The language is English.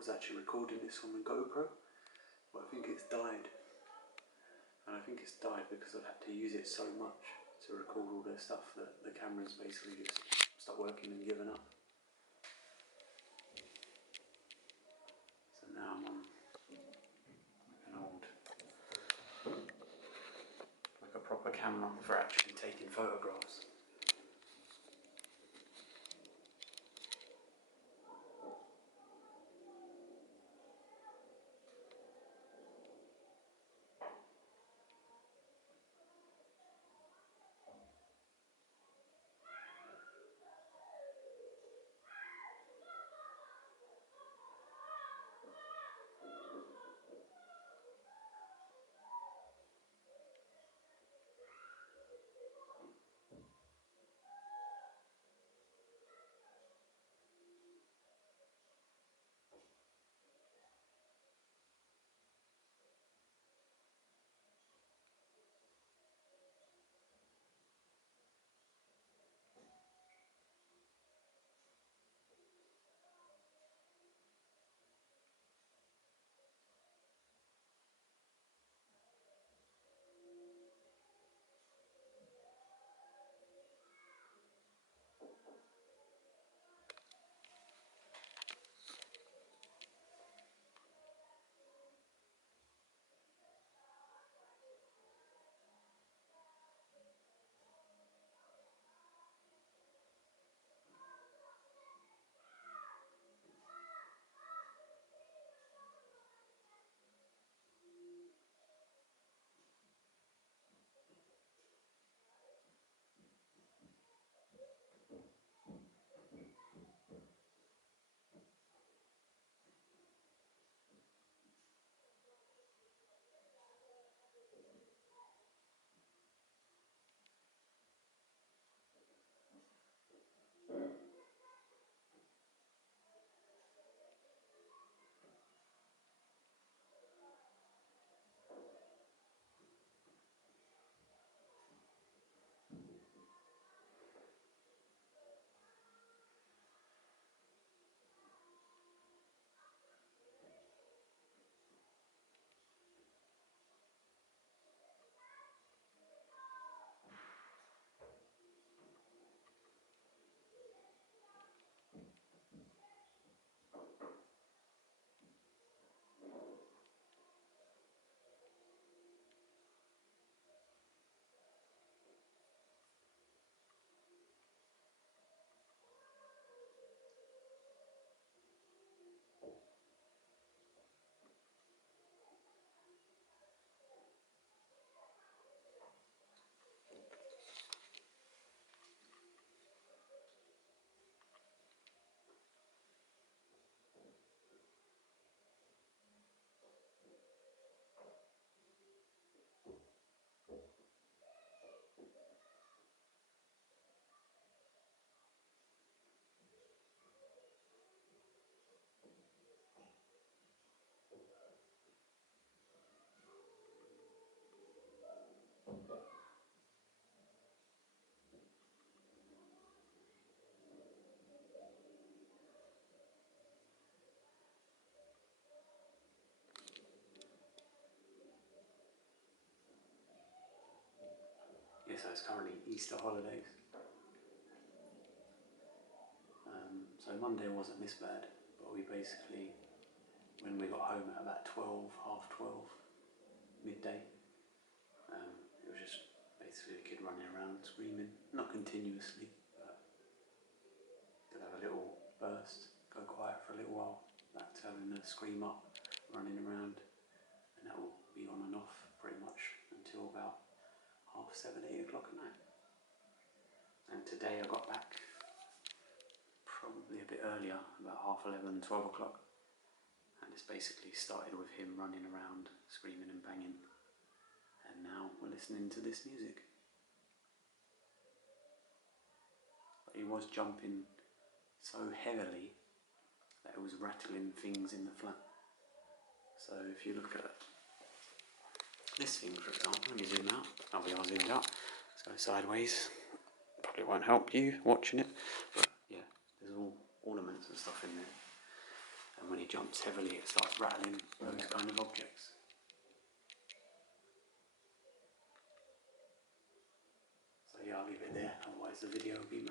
was actually recording this on the GoPro, but I think it's died. And I think it's died because I've had to use it so much to record all the stuff that the camera's basically just stopped working and given up. So now I'm on an old, like a proper camera for actually taking photographs. So it's currently Easter holidays. So Monday wasn't this bad, but we basically, when we got home at about 12, half 12, midday, it was just basically a kid running around screaming, not continuously, but could have a little burst, go quiet for a little while, back to having a scream up, running around, and that will be on and off pretty much until about 7, 8 o'clock at night. And today I got back probably a bit earlier, about 11:30, 12 o'clock, and it's basically started with him running around, screaming and banging, and now we're listening to this music. But he was jumping so heavily that it was rattling things in the flat. So if you look at this thing, for example, let me zoom out. Oh, we are zoomed out. Let's go sideways. Probably won't help you watching it, but yeah, there's all ornaments and stuff in there. And when he jumps heavily, it starts rattling those kind of objects. So yeah, I'll leave it there, otherwise the video will be